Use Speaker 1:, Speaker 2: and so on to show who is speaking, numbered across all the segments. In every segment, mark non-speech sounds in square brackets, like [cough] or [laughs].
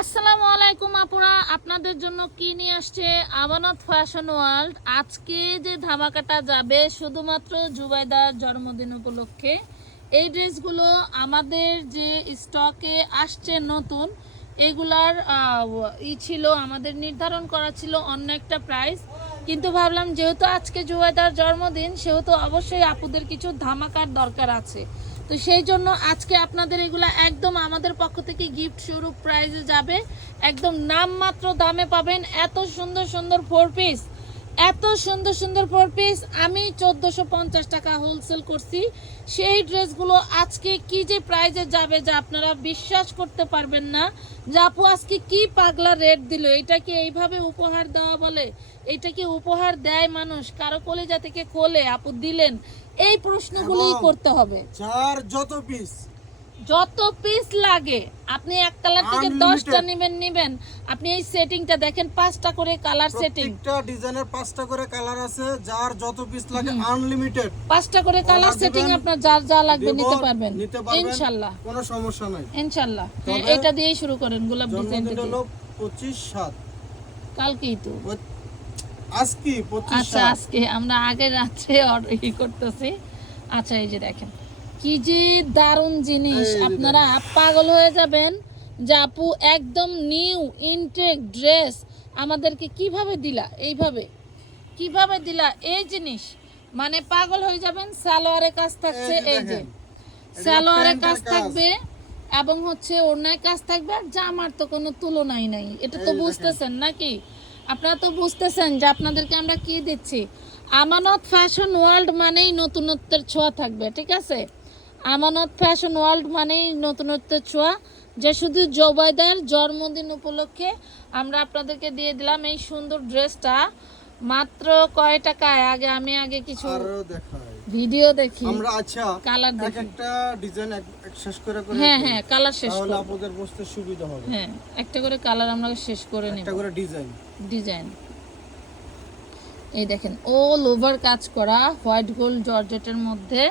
Speaker 1: আসসালামু আলাইকুম আপুরা, আপনাদের জন্য কি নিয়ে আসছে আমানত ফ্যাশন ওয়ার্ল্ড? আজকে যে ধামাকাটা যাবে শুধুমাত্র জুবাইদার জন্মদিন উপলক্ষে, এই ড্রেসগুলো আমাদের যে স্টকে আসছে নতুন, এগুলার ই ছিল, আমাদের নির্ধারণ করা ছিল অন্য একটা প্রাইস। কিন্তু ভাবলাম যেহেতু আজকে জুবাইদার জন্মদিন, সেহেতু অবশ্যই আপুদের কিছু ধামাকার দরকার আছে। তো সেই জন্য আজকে আপনাদের এগুলো একদম আমাদের পক্ষ থেকে গিফট স্বরূপ প্রাইজে যাবে। একদম নামমাত্র দামে পাবেন। এত সুন্দর সুন্দর ফোর পিস এত সুন্দর সুন্দর ফোর পিস আমি চোদ্দোশো পঞ্চাশ টাকা হোলসেল করছি। সেই ড্রেসগুলো আজকে কি যে প্রাইজে যাবে যা আপনারা বিশ্বাস করতে পারবেন না। যে আপু আজকে কি পাগলা রেট দিল এটা কি এইভাবে উপহার দেওয়া বলে? এটা কি উপহার দেয় মানুষ? কারও কলেজা থেকে খোলে আপু দিলেন। এই প্রশ্নগুলোই করতে হবে।
Speaker 2: যার যত পিস
Speaker 1: যত পিস লাগে আপনি এক কালার থেকে. দশটা নেবেন নেবেন। আপনি এই সেটিংটা দেখেন পাঁচটা করে কালার সেটিং
Speaker 2: প্রত্যেকটা ডিজাইনের পাঁচটা করে কালার আছে যার যত পিস লাগে আনলিমিটেড
Speaker 1: পাঁচটা করে কালার সেটিং আপনার যার যা লাগবে নিতে পারবেন। ইনশাল্লাহ।
Speaker 2: কোনো সমস্যা নাই।
Speaker 1: ইনশাল্লাহ। হ্যাঁ, এটা দিয়েই শুরু করেন গোলাপ ডিজাইন
Speaker 2: হলো পঁচিশ সাত।
Speaker 1: কালকেই তো।
Speaker 2: আজকে পঁচিশ
Speaker 1: আচ্ছা আজকে আমরা আগের রাত্রে অর্ডার ই করতেছি। আচ্ছা এই যে দেখেন। কি যে দারুণ জিনিস। আপনারা পাগল হয়ে যাবেন যে আপু একদম নিউ ইনটেক ড্রেস আমাদেরকে কীভাবে দিলা? এইভাবে। কীভাবে দিলা? এই জিনিস। মানে পাগল হয়ে যাবেন সালোয়ারের কাজ থাকছে
Speaker 2: এই যে।
Speaker 1: সালোয়ারের কাজ থাকবে এবং হচ্ছে ওড়নায় কাজ থাকবে আর জামার তো কোনো তুলনাই নাই। এটা তো বুঝতেছেন নাকি? আপনারা তো বুঝতেছেন যে আপনাদেরকে আমরা কি দিচ্ছি? আমানত ফ্যাশন ওয়ার্ল্ড মানেই নতুনত্বের ছোঁয়া থাকবে ঠিক আছে? আমানত ফ্যাশন ওয়ার্ল্ড মানেই নতুনত্বের ছোঁয়া যে শুধু জোবাইদার জন্মদিন উপলক্ষে আমরা আপনাদেরকে দিয়ে দিলাম এই সুন্দর ড্রেসটা। মাত্র কয় টাকায়? আগে আমি আগে কিছু ভিডিও দেখি
Speaker 2: আমরা আচ্ছা
Speaker 1: কালার দেখি।
Speaker 2: একটা ডিজাইন শেষ করে করে
Speaker 1: হ্যাঁ হ্যাঁ কালার শেষ
Speaker 2: তাহলে আপনাদের বুঝতে সুবিধা হবে।
Speaker 1: হ্যাঁ একটা করে কালার আমরা শেষ করে নেব।
Speaker 2: একটা করে ডিজাইন।
Speaker 1: ডিজাইন। এই দেখেন অল ওভার কাজ করা হোয়াইট গোল্ড জর্জেটের মধ্যে।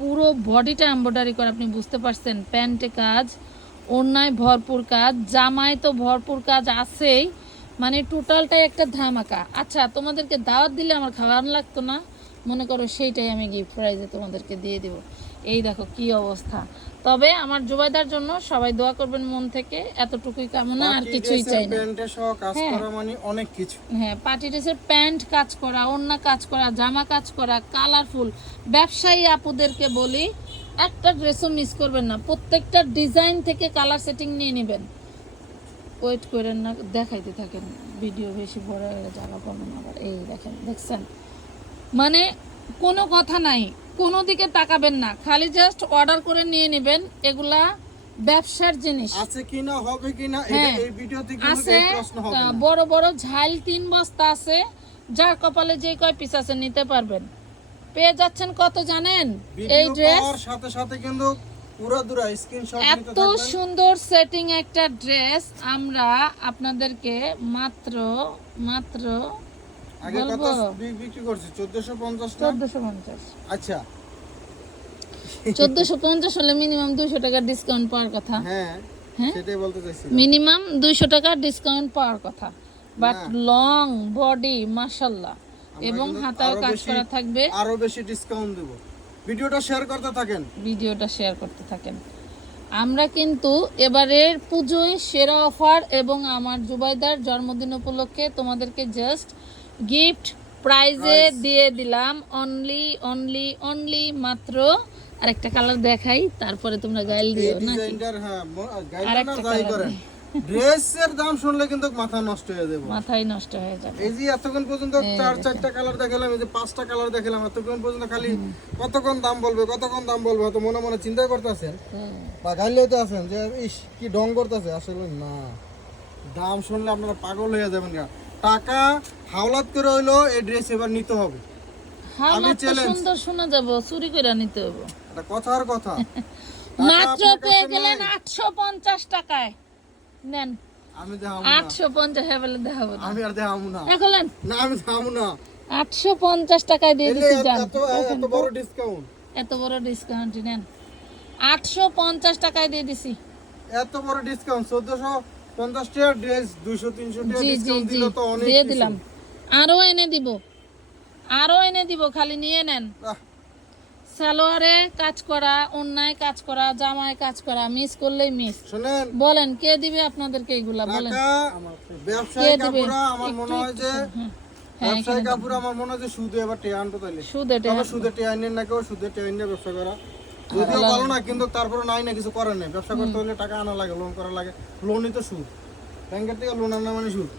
Speaker 1: পুরো বডিটা এম্ব্রয়ডারি করে, আপনি বুঝতে পারছেন। প্যান্টে কাজ অন্যায় ভরপুর কাজ, জামায় তো ভরপুর কাজ আছেই মানে টোটালটাই একটা ধামাকা। আচ্ছা তোমাদেরকে দাওয়াত দিলে আমার খাওয়ান লাগতো না? মনে করো সেইটাই আমি গিফট প্রাইজে তোমাদেরকে দিয়ে দেব। এই দেখো কি অবস্থা। তবে আমার জুবাইদার জন্য সবাই দোয়া করবেন মন থেকে এতটুকুই কামনা আর কিছুই চাই না।
Speaker 2: প্যান্টে সহ কাজ
Speaker 1: হ্যাঁ।
Speaker 2: করা মানে অনেক কিছু।
Speaker 1: হ্যাঁ পার্টি ড্রেসের প্যান্ট কাজ করা ওড়না কাজ করা জামা কাজ করা কালারফুল। ব্যবসায়ী আপুদেরকে বলি একটা ড্রেসও মিস করবেন না প্রত্যেকটা ডিজাইন থেকে কালার সেটিং নিয়ে নেবেন। ওয়েট করেন না দেখাইতে থাকেন ভিডিও বেশি বড় জায়গা পাবেন আবার। এই দেখেন দেখছেন? মানে কোনো কথা নাই। কোনো দিকে তাকাবেন না। খালি জাস্ট অর্ডার করে নিয়ে নেবেন এগুলা ব্যবসার জিনিস।
Speaker 2: আছে কিনা হবে কিনা
Speaker 1: হ্যাঁ,
Speaker 2: এই ভিডিওতে কিন্তু
Speaker 1: আছে বড় বড় ঝাল তিন বস্তা আছে যার কপালে যে কয় পিস আছে নিতে পারবেন। পেয়ে যাচ্ছেন কত জানেন? এই ড্রেস
Speaker 2: সাথে সাথে কিন্তু পুরো দুরা স্ক্রিনশট নিতে
Speaker 1: এত সুন্দর সেটিং একটা ড্রেস আমরা আপনাদেরকে মাত্র মাত্র
Speaker 2: আগে কত বিক্রি করছে 1450 না?
Speaker 1: চোদ্দশো পঞ্চাশ।
Speaker 2: আচ্ছা।
Speaker 1: চোদ্দশো পঞ্চাশ হলে মিনিমাম দুইশো টাকার ডিসকাউন্ট পাওয়ার কথা।
Speaker 2: হ্যাঁ
Speaker 1: হ্যাঁ?
Speaker 2: সেটাই বলতে চাইছি
Speaker 1: মিনিমাম দুইশো টাকার ডিসকাউন্ট পাওয়ার কথা। বাট লং বডি মাসাল্লাহ এবং হাতাও কাজ করা থাকবে।
Speaker 2: আরও বেশি ডিসকাউন্ট দেব। ভিডিওটা শেয়ার করতে থাকেন।
Speaker 1: ভিডিওটা শেয়ার করতে থাকেন। আমরা কিন্তু এবারের পুজোয় সেরা অফার এবং আমার জুবাইদার জন্মদিন উপলক্ষে তোমাদেরকে জাস্ট গিফট প্রাইজে দিয়ে দিলাম। অনলি অনলি অনলি মাত্র আরেকটা কালার দেখাই তারপরে তোমরা গাইল দিও নাকি?
Speaker 2: ডিজাইনটার হ্যাঁ না
Speaker 1: আরেকটা
Speaker 2: করেন। ড্রেসের দাম শুনলে কিন্তু মাথা নষ্ট হয়ে যাবে।
Speaker 1: মাথায় নষ্ট হয়ে যাবে।
Speaker 2: এই যে এতক্ষণ পর্যন্ত চার চারটা কালার দেখালাম এই যে পাঁচটা কালার দেখালাম এতক্ষণ পর্যন্ত খালি কতক্ষণ দাম বলবে কতক্ষণ দাম বলবে হয়তো মনে মনে চিন্তা করতেছেন।
Speaker 1: হ্যাঁ।
Speaker 2: বা গাইলেও তো আছেন যে ইস কি ঢং করতেছে আসলে না। দাম শুনলে আপনারা পাগল হয়ে যাবেন গা। টাকা হাওলাত করে হইল এই ড্রেস এবার নিতে হবে। আমি challenge।
Speaker 1: সুন্দর শোনা যাব চুরি করে নিতে হবে
Speaker 2: এটা কথার কথা। [laughs]
Speaker 1: মাত্র পেয়ে গেলেন
Speaker 2: নাই।
Speaker 1: আটশো পঞ্চাশ টাকায়। নেন।
Speaker 2: আমি দেখাবো না।
Speaker 1: আটশো পঞ্চাশ হ্যাঁ দেখাবো
Speaker 2: আমি আর দেখাবো না।
Speaker 1: এখন
Speaker 2: না আমি দেখাবো না।
Speaker 1: আটশো পঞ্চাশ টাকায় দিয়ে
Speaker 2: এত-
Speaker 1: জান
Speaker 2: এত এত বড় ডিসকাউন্ট
Speaker 1: এত বড় ডিসকাউন্ট নেন। আটশো পঞ্চাশ টাকায় দিয়ে দিছি।
Speaker 2: এত বড় ডিসকাউন্ট চোদ্দশো পঞ্চাশ টাকা ড্রেস দুইশো তিনশো টাকা
Speaker 1: জি জি
Speaker 2: ডিসকাউন্ট
Speaker 1: জি।
Speaker 2: তো অনেক
Speaker 1: দিয়ে দিলাম। আরও এনে দিব। আরও এনে দিব খালি নিয়ে নেন। সালোয়ারে কাজ করা অন্যায় কাজ করা জামায় কাজ করা মিস করলেই মিস
Speaker 2: শোনেন।
Speaker 1: বলেন কে দিবে আপনাদেরকে এগুলা? বলেন।
Speaker 2: ব্যবসায়ী
Speaker 1: কে দিবে?
Speaker 2: আমার মনে হয় যে
Speaker 1: হ্যাঁ
Speaker 2: ব্যবসায়ী কাপড় আমার মনে হয় যে সুদে এবার টেয়া আনতে তাইলে
Speaker 1: সুদে
Speaker 2: তবে সুদে টেয়া আনেন না কেউ সুদে টেয়া আনিয়ে ব্যবসা করা। যদিও ভালো না কিন্তু তারপরে নাই না কিছু করার নেই। ব্যবসা করতে হলে টাকা আনা লাগে লোন করা লাগে। লোনই তো সুদ ব্যাংকের থেকে লোন আনা মানে সুদ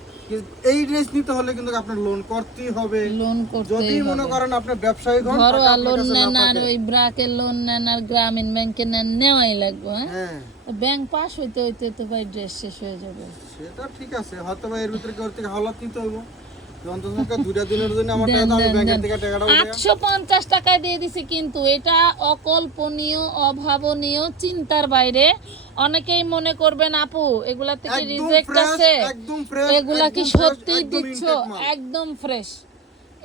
Speaker 2: এই ড্রেস নিতে হলে কিন্তু আপনার লোন করতেই হবে।
Speaker 1: লোন করতে
Speaker 2: যদি মনে করেন আপনি ব্যবসায়িক হন
Speaker 1: ঘরোয়া লোন নেন আর। ওই ব্রাকের লোন নেন আর গ্রামীণ ব্যাংকে নেন নেওয়াই লাগবে হ্যাঁ?
Speaker 2: হ্যাঁ।
Speaker 1: ব্যাংক পাস হইতে হইতে তো ভাই ড্রেস শেষ হয়ে যাবে।
Speaker 2: সেটা ঠিক আছে হয়তো বা এর ভিতরে কেউ থেকে হাওলাত নিতে হইব।
Speaker 1: আটশো পঞ্চাশ টাকায় দিয়ে দিছি কিন্তু এটা অকল্পনীয় অভাবনীয় চিন্তার বাইরে। অনেকেই মনে করবেন আপু এগুলা থেকে রিজেক্ট আছে। এগুলা কি সত্যি দিচ্ছ? একদম ফ্রেশ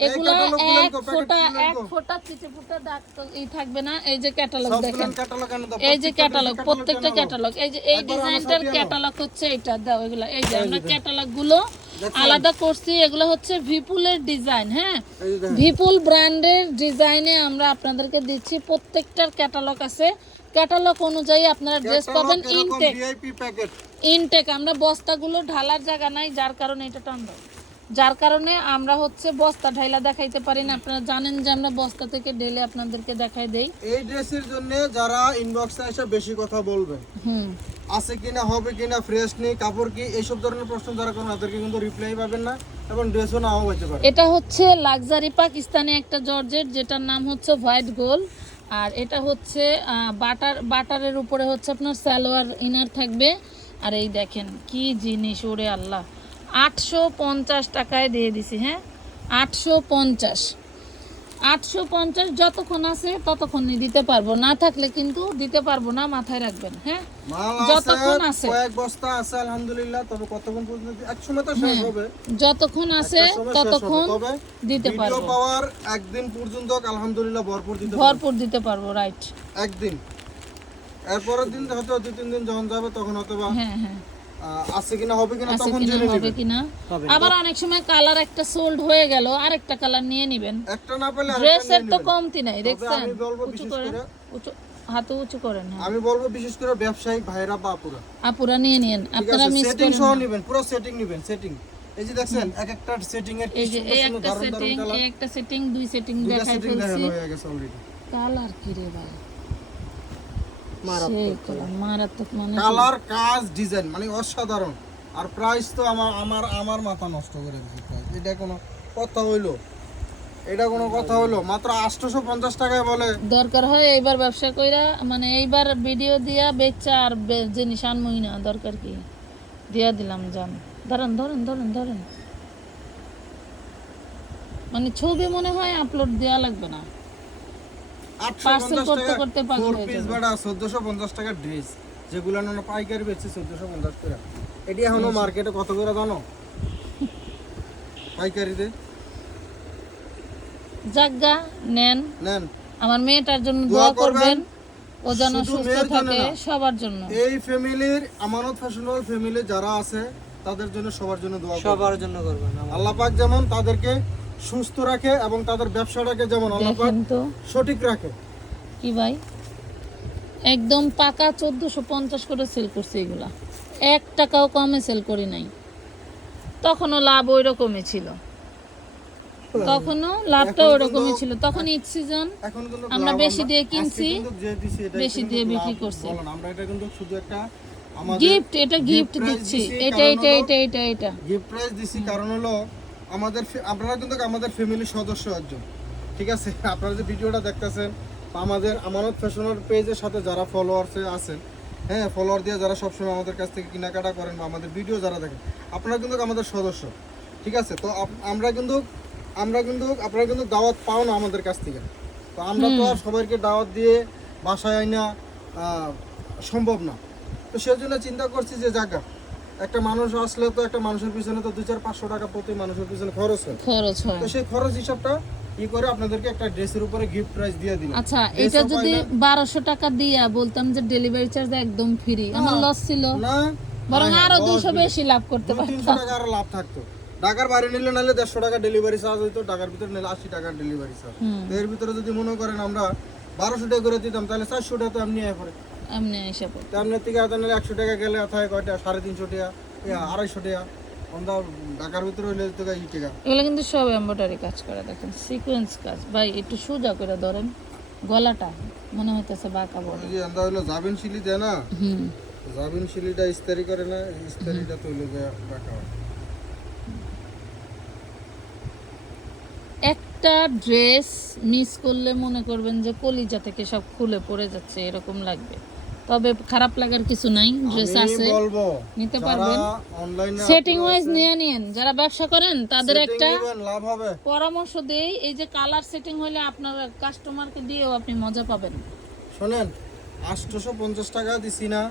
Speaker 1: এগুলা এক ফোঁটা এক
Speaker 2: তো।
Speaker 1: ফোঁটা চিটে ফুটা দাগ তো ই থাকবে না এই যে ক্যাটালগ দেখেন। এই যে ক্যাটালগ প্রত্যেকটা ক্যাটালগ এই যে এই ডিজাইনটার ক্যাটালগ হচ্ছে এটা দাও এগুলা। এই যে আমরা ক্যাটালগগুলো আলাদা করছি এগুলো হচ্ছে ভিপুলের ডিজাইন হ্যাঁ?
Speaker 2: এই।
Speaker 1: ভিপুল ব্র্যান্ডের ডিজাইনে আমরা আপনাদেরকে দিচ্ছি প্রত্যেকটার ক্যাটালগ আছে। ক্যাটালগ অনুযায়ী আপনারা ড্রেস পাবেন ইনটেক ইনটেক আমরা বস্তাগুলো ঢালার জায়গা নাই যার কারণে এটা টান দাও। যার কারণে আমরা হচ্ছে বস্তা ঢাইলা দেখাইতে পারি না। আপনারা জানেন যে আমরা বস্তা থেকে ঢেলে আপনাদেরকে দেখাই দেই।
Speaker 2: এই ড্রেসের জন্য যারা ইনবক্সে এসে বেশি কথা বলবে
Speaker 1: হুম।
Speaker 2: আছে কিনা হবে কিনা ফ্রেশ নেই কাপড় কি এইসব ধরনের প্রশ্ন যারা করেন তাদেরকে কিন্তু রিপ্লাই পাবেন না এবং ড্রেসও নাও হইতে পারে।
Speaker 1: এটা হচ্ছে লাক্সারি পাকিস্তানি একটা জর্জেট যেটার নাম হচ্ছে হোয়াইট গোল। আর এটা হচ্ছে বাটার বাটারের উপরে হচ্ছে আপনার সালোয়ার ইনার থাকবে। আর এই দেখেন কি জিনিস ওরে আল্লাহ। আটশো পঞ্চাশ টাকায় দিয়ে দিছি হ্যাঁ? আটশো পঞ্চাশ। আটশো পঞ্চাশ যতক্ষণ আছে ততক্ষণই দিতে পারব। না থাকলে কিন্তু দিতে পারব না মাথায় রাখবেন হ্যাঁ? যতক্ষণ
Speaker 2: আছে
Speaker 1: আছে।
Speaker 2: কয়েক বস্তা আছে আলহামদুলিল্লাহ তবে কতক্ষণ পর্যন্ত? এক তো শেষ হবে।
Speaker 1: যতক্ষণ আছে। ততক্ষণ দিতে পারব।
Speaker 2: পাওয়ার একদিন পর্যন্ত আলহামদুলিল্লাহ ভরপুর দিতে পারব।
Speaker 1: ভরপুর দিতে পারব রাইট।
Speaker 2: একদিন। এরপরের দিন হয়তো দুই তিন দিন যখন যাবে তখন হয়তো
Speaker 1: হ্যাঁ হ্যাঁ।
Speaker 2: আছে কিনা হবে কিনা তখন জেনে
Speaker 1: হবে
Speaker 2: নেবেন।
Speaker 1: কিনা। আবার অনেক সময় কালার একটা সোল্ড হয়ে গেল আরেকটা কালার নিয়ে নিবেন।
Speaker 2: একটা না পেলে
Speaker 1: ড্রেসের তো কমতি নাই দেখছেন? উঁচু
Speaker 2: করে
Speaker 1: উঁচু হাতে উঁচু করেন হ্যাঁ।
Speaker 2: আমি বলব বিশেষ করে ব্যবসায়িক ভাইরা বা আপুরা।
Speaker 1: আপুরা নিয়ে নিয়েন আপনারা মিস
Speaker 2: সেটিং সহ নেবেন পুরো সেটিং নেবেন সেটিং এই যে দেখছেন এক একটা সেটিং এর
Speaker 1: এই যে এই একটা সেটিং এই একটা সেটিং দুই সেটিং দেখাই ফেলছি। কালার কি রে ভাই?
Speaker 2: মারাত্মক।
Speaker 1: কালার মানে
Speaker 2: কালার কাজ ডিজাইন মানে অসাধারণ। আর প্রাইস তো আমার আমার আমার মাথা নষ্ট করে দিচ্ছে price। এটা কোনো কথা হইল? এটা কোনো কথা হইল? মাত্র আটশোশো পঞ্চাশ টাকায় বলে।
Speaker 1: দরকার হয় এইবার ব্যবসা কইরা মানে এইবার ভিডিও দিয়া বেচা আর বে- জিনিস আনমই না। দরকার কি? দিয়া দিলাম জান ধরেন ধরেন ধরেন ধরেন। মানে ছবি মনে হয় আপলোড দেওয়া লাগবে না।
Speaker 2: আটশো
Speaker 1: করতে করতে পাগল হয়ে
Speaker 2: পিস
Speaker 1: যাবে।
Speaker 2: বাড়া চোদ্দশো ড্রেস যেগুলো আমরা পাইকারি বেচছি চোদ্দশো টাকা এটি এখনও মার্কেটে কত করে জানো? পাইকারিতে?
Speaker 1: জাগা নেন।
Speaker 2: নেন।
Speaker 1: আমার মেয়েটার জন্য
Speaker 2: দোয়া করবেন।
Speaker 1: ও যেন সুস্থ থাকে সবার জন্য।
Speaker 2: এই ফ্যামিলির আমানত ফ্যাশনেবল ফ্যামিলি যারা আছে তাদের জন্য সবার জন্য দোয়া
Speaker 3: সবার জন্য করবেন
Speaker 2: আল্লাহ পাক যেমন তাদেরকে সুস্থ রাখে এবং তাদের ব্যবসাটাকে যেমন সঠিক রাখে।
Speaker 1: কি ভাই? একদম পাকা চোদ্দশো পঞ্চাশ করে সেল করছে এগুলা। এক টাকাও কমে সেল করি নাই। তখনও লাভ ওই রকমই ছিল। তখনও লাভটা রকমই ছিল। তখন ঈদ সিজন আমরা বেশি দিয়ে কিনছি, বেশি দিয়ে বিক্রি করছি।
Speaker 2: আমরা এটা কিন্তু শুধু একটা
Speaker 1: গিফট এটা গিফট দিচ্ছি। এটা এটা এটা এটা এটা।
Speaker 2: গিফট প্রাইজ দিছি কারণ হলো আমাদের আপনারা কিন্তু আমাদের ফ্যামিলির সদস্য একজন ঠিক আছে? [laughs] আপনারা যে ভিডিওটা দেখতেছেন বা আমাদের আমানত ফ্যাশনের পেজের সাথে যারা ফলোয়ার্সে আছেন হ্যাঁ ফলোয়ার দিয়ে যারা সবসময় আমাদের কাছ থেকে কেনাকাটা করেন বা আমাদের ভিডিও যারা দেখেন আপনারা কিন্তু আমাদের সদস্য ঠিক আছে? তো আমরা কিন্তু আমরা কিন্তু আপনারা কিন্তু দাওয়াত পাও না আমাদের কাছ থেকে। তো আমরা তো আর সবাইকে দাওয়াত দিয়ে বাসায় আইনা সম্ভব না। তো সেজন্য চিন্তা করছি যে জায়গা একটা মানুষ আসলে তো একটা মানুষের পিছনে তো দুই চার পাঁচশো টাকা প্রতি মানুষের পিছনে খরচ হয়।
Speaker 1: খরচ হয়।
Speaker 2: তো সেই খরচ হিসাবটা ই করে আপনাদেরকে একটা ড্রেসের উপরে গিফট প্রাইস দিয়ে দিলাম।
Speaker 1: আচ্ছা এটা যদি টাকা দিয়া বলতাম যে ডেলিভারি চার্জ একদম ফ্রি আমার লস ছিল।
Speaker 2: না
Speaker 1: বরং আরও
Speaker 2: বিশ।
Speaker 1: লাভ করতে
Speaker 2: দুই তিনশো টাকা আরও লাভ থাকতো। ঢাকার বাইরে নিলে টাকা ডেলিভারি চার্জ হইতো ঢাকার ভিতরে নিলে আশি টাকার ডেলিভারি চার্জ এর ভিতরে যদি মনে করেন আমরা বারোশো টাকা করে দিতাম তাহলে চারশো টাকা তো আয় পড়ে
Speaker 1: এমনি এসে পড়ে।
Speaker 2: তো আপনার থেকে নিলে একশো টাকা গেলে হাতে কয়টা সাড়ে তিনশো টাকা আড়াইশো টাকা ঢাকার ভিতরে হইলে তো এই টাকা।
Speaker 1: এগুলো কিন্তু সব এমব্রয়ডারি কাজ করে দেখেন সিকোয়েন্স কাজ। ভাই একটু সোজা করে ধরেন গলাটা মনে হইতেছে বাঁকা বড়।
Speaker 2: যে আমরা হইল জাবিন শিলি দেয় না?
Speaker 1: হুম।
Speaker 2: জাবিন শিলিটা ইস্তারি করে না ইস্তারিটা তো হইল যে রাখা
Speaker 1: একটা ড্রেস মিস করলে মনে করবেন যে কলিজা থেকে সব খুলে পড়ে যাচ্ছে এরকম লাগবে। তবে খারাপ লাগার কিছু নাই ড্রেস আছে। নিতে পারবেন। সেটিং ওয়াইজ নিয়ে নিন যারা ব্যবসা করেন তাদের একটা
Speaker 2: লাভ হবে।
Speaker 1: পরামর্শ দেই এই যে কালার সেটিং হলে আপনার কাস্টমারকে দিয়েও আপনি মজা পাবেন।
Speaker 2: শোনেন আটশোশো পঞ্চাশ টাকা দিছি না।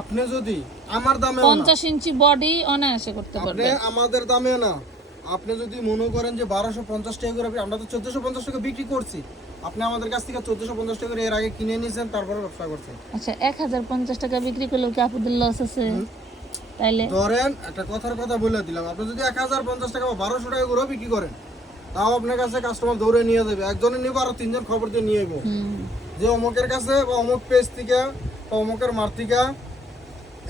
Speaker 2: আপনি যদি আমার দামে
Speaker 1: পঞ্চাশ ইঞ্চি বডি অনায়াসে করতে
Speaker 2: আপনি
Speaker 1: পারবেন।
Speaker 2: আমাদের দামে না। আপনি যদি মনে করেন যে বারোশো পঞ্চাশ টাকা করে আমরা তো চোদ্দশো পঞ্চাশ টাকা বিক্রি করছি। আপনি আমাদের কাছ থেকে চোদ্দশো পঞ্চাশ টাকা এর আগে কিনে নিয়েছেন তারপরে ব্যবসা করছেন।
Speaker 1: আচ্ছা এক হাজার পঞ্চাশ টাকা বিক্রি করলেও কি আপনাদের লস আছে? তাইলে?
Speaker 2: ধরেন একটা কথার কথা বলে দিলাম আপনি যদি এক হাজার পঞ্চাশ টাকা বা বারোশো টাকা করে বিক্রি করেন তাও আপনার কাছে কাস্টমার দৌড়ে নিয়ে যাবে একজনে নিব আর তিনজন খবর দিয়ে নিয়ে যাব। যে অমুকের কাছে বা অমুক পেজ থেকে বা অমুকের মার থেকে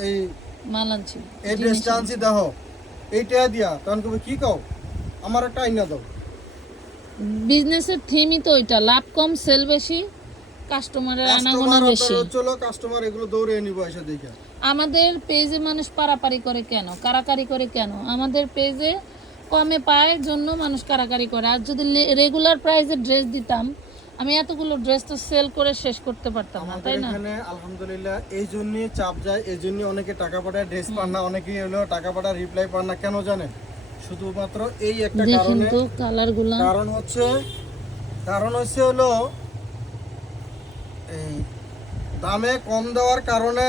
Speaker 2: এই
Speaker 1: মাল আনছি।
Speaker 2: এই ড্রেসটা আনছি। দেখো এইটা দিয়া তখন কবে কি কও? আমার একটা আইনা দাও।
Speaker 1: বিজনেসের থিমই তো ওইটা। লাভ কম সেল বেশি কাস্টমারের আনাগোনা বেশি।
Speaker 2: চলো কাস্টমার এগুলো দৌড়ে নিব এসে দেখে।
Speaker 1: আমাদের পেজে মানুষ পারাপারি করে কেন? কারাকারি করে কেন? আমাদের পেজে কমে পায় জন্য মানুষ কারাকারি করে। আর যদি রেগুলার প্রাইসে ড্রেস দিতাম আমি এতগুলো ড্রেস তো সেল করে শেষ করতে পারতাম না তাই না?
Speaker 2: এখানে আলহামদুলিল্লাহ এই জন্যই চাপ যায় এই জন্য অনেকে টাকা পাঠায় ড্রেস পান না অনেকে হলো টাকা পাঠায় রিপ্লাই পান না কেন জানেন? শুধুমাত্র এই একটা কারণে
Speaker 1: তো কালারগুলা
Speaker 2: কারণ হচ্ছে কারণ হচ্ছে হলো এই দামে কম দেওয়ার কারণে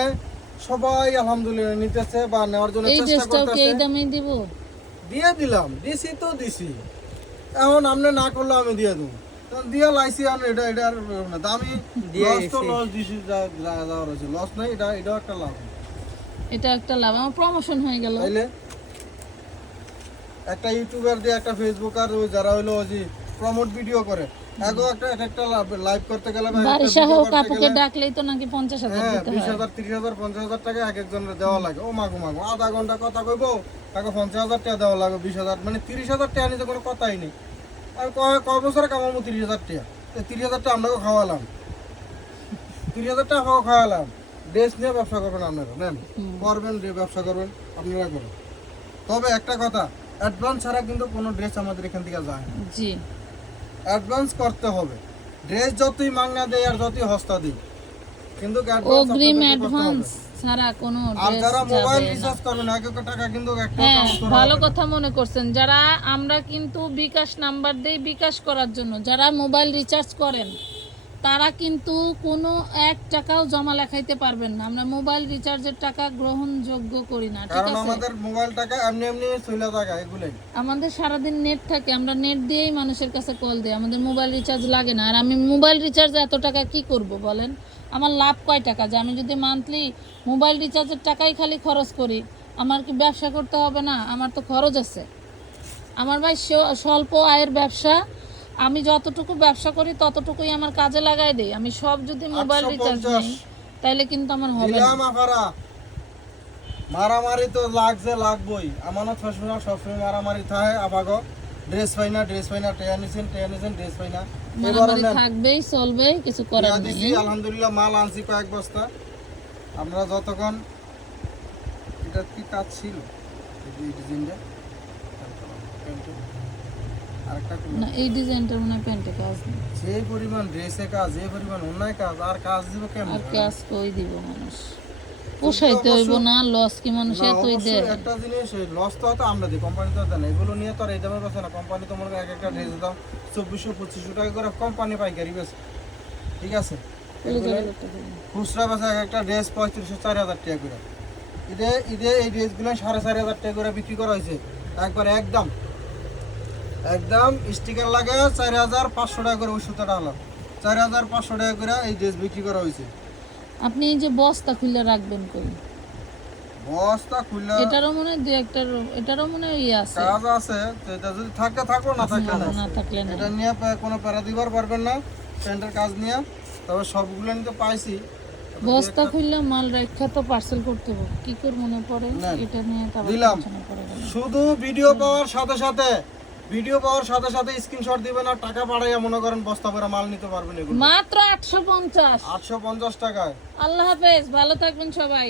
Speaker 2: সবাই আলহামদুলিল্লাহ নিতেছে বা নেওয়ার জন্য চেষ্টা
Speaker 1: ড্রেসটাও কি এই
Speaker 2: করতেছে।
Speaker 1: দামে দিব?
Speaker 2: দিয়ে দিলাম দিছি তো দিছি। এখন আপনি না করলে আমি দিয়ে দেবো। তখন দিয়ে লাইছি আমি এটা এটার মানে দামি লস তো লস দিছি যা যা যাওয়ার আছে। লস নাই এটা এটাও একটা লাভ।
Speaker 1: এটা একটা লাভ। আমার প্রমোশন হয়ে গেল।
Speaker 2: তাইলে? একটা ইউটিউবার দিয়ে একটা ফেসবুকার ওই যারা ওই যে প্রমোট ভিডিও করে। এগো একটা একটা লাইভ করতে গেলে
Speaker 1: বারিশা হোক আপুকে ডাকলেই তো নাকি পঞ্চাশ হাজার
Speaker 2: হ্যাঁ
Speaker 1: দিতে
Speaker 2: বিশ
Speaker 1: হয়।
Speaker 2: হাজার তিরিশ হাজার পঞ্চাশ হাজার টাকা এক একজনের দেওয়া লাগে। ও মাগো মাগো আধা ঘণ্টা কথা কইবো তাকে পঞ্চাশ হাজার টাকা দেওয়া লাগে বিশ হাজার মানে তিরিশ হাজার টাকা নিতে কোনো কথাই নেই। আর কয় কয় বছরে কামাবো তিরিশ হাজার টাকা? এই তিরিশ হাজার টাকা আপনাকে খাওয়ালাম। তিরিশ হাজার টাকা খাওয়া খাওয়ালাম। ড্রেস নিয়ে ব্যবসা করবেন আপনারা নেন। করবেন যে ব্যবসা করবেন আপনারা করুন। তবে একটা কথা অ্যাডভান্স ছাড়া কিন্তু কোনো ড্রেস আমাদের এখান থেকে যায় না।
Speaker 1: জি।
Speaker 2: অ্যাডভান্স করতে হবে। ড্রেস যতই মাঙ্গা দেয় আর যতই হস্তা দিই কিন্তু
Speaker 1: অগ্রিম অ্যাডভান্স ছাড়া কোনো
Speaker 2: আর যারা মোবাইল রিচার্জ করবেন এক এক টাকা কিন্তু একটা
Speaker 1: হ্যাঁ ভালো কথা মনে করছেন। যারা আমরা কিন্তু বিকাশ নাম্বার দেই বিকাশ করার জন্য যারা মোবাইল রিচার্জ করেন তারা কিন্তু কোনো এক টাকাও জমা লেখাইতে পারবেন না। আমরা মোবাইল রিচার্জের টাকা গ্রহণযোগ্য করি না ঠিক আছে?
Speaker 2: আমাদের মোবাইল টাকা এমনি এমনি চলে থাকা এগুলোই।
Speaker 1: আমাদের সারাদিন নেট থাকে আমরা নেট দিয়েই মানুষের কাছে কল দিই আমাদের মোবাইল রিচার্জ লাগে না। আর আমি মোবাইল রিচার্জ এত টাকা কি করব বলেন? আমার লাভ কয় টাকা? যে আমি যদি মান্থলি মোবাইল রিচার্জের টাকাই খালি খরচ করি আমার কি ব্যবসা করতে হবে না? আমার তো খরচ আছে। আমার ভাই স্বল্প আয়ের ব্যবসা আমি যতটুকু ব্যবসা করি ততটুকুই আমার কাজে লাগাই দেই। আমি সব যদি মোবাইল রিচার্জ
Speaker 2: 850
Speaker 1: নেই তাইলে কিন্তু আমার হবে না।
Speaker 2: মারামারি তো লাগছে লাগবই। আমানত সবসময় সবসময় মারামারি থাকে। আবাগো ড্রেস পাই না ড্রেস পাই না নিছেন টেয়া ড্রেস পাই না।
Speaker 1: মারামারি থাকবেই চলবে কিছু করার নেই।
Speaker 2: আলহামদুলিল্লাহ মাল আনছি কয়েক বস্তা। আমরা যতক্ষণ এটা কি কাজ ছিল? ডিজাইনটা।
Speaker 1: না এই মনে প্যান্টে কাজ।
Speaker 2: যে পরিমাণ ড্রেসে কাজ যে পরিমাণ অন্যায় কাজ আর কাজ দিব কেমন?
Speaker 1: আর কাজ কই দিব মানুষ? পোষাইতে হইব না লস কি মানুষ এতই দেয়?
Speaker 2: একটা জিনিস লস তো আমরা দিই কোম্পানি তো দেয় না। এগুলো নিয়ে তো আর এই না। কোম্পানি তো মনে এক একটা ড্রেসের দাম চব্বিশশো পঁচিশশো টাকা করে কোম্পানি পাইকারি ঠিক আছে? খুচরা এক একটা ড্রেস পঁয়ত্রিশশো চার হাজার টাকা করে। ঈদে ঈদে এই ড্রেসগুলো সাড়ে চারি হাজার টাকা করে বিক্রি করা হয়েছে। একবার একদম একদম স্টিকার লাগে চার হাজার পাঁচশো টাকা করে ওই সুতোটা হলো চার হাজার পাঁচশো টাকা করে এই ড্রেস বিক্রি করা হয়েছে।
Speaker 1: আপনি এই যে বস্তা খুলে রাখবেন কই?
Speaker 2: বস্তা খুললে
Speaker 1: এটারও মনে হয় দু একটা এটারও মনে হয় ইয়ে আছে।
Speaker 2: কাজ আছে তো এটা যদি থাকে থাকো না থাকলে না
Speaker 1: না। থাকলে না।
Speaker 2: এটা নিয়ে কোনো প্যারা দিবার পারবেন না প্যান্টের কাজ নিয়ে। তবে সবগুলো নিতে পাইছি।
Speaker 1: বস্তা খুললে মাল রেখা তো পার্সেল করতে হবে। কি করে মনে পড়ে? এটা নিয়ে
Speaker 2: দিলাম। শুধু ভিডিও পাওয়ার সাথে সাথে ভিডিও পাওয়ার সাথে সাথে স্ক্রিনশট দিবেন আর টাকা পাঠাইয়া মনে করেন বস্তা করে মাল নিতে পারবেন এগুলো।
Speaker 1: মাত্র আটশো পঞ্চাশ।
Speaker 2: আটশো পঞ্চাশ টাকায়।
Speaker 1: আল্লাহ হাফেজ ভালো থাকবেন সবাই।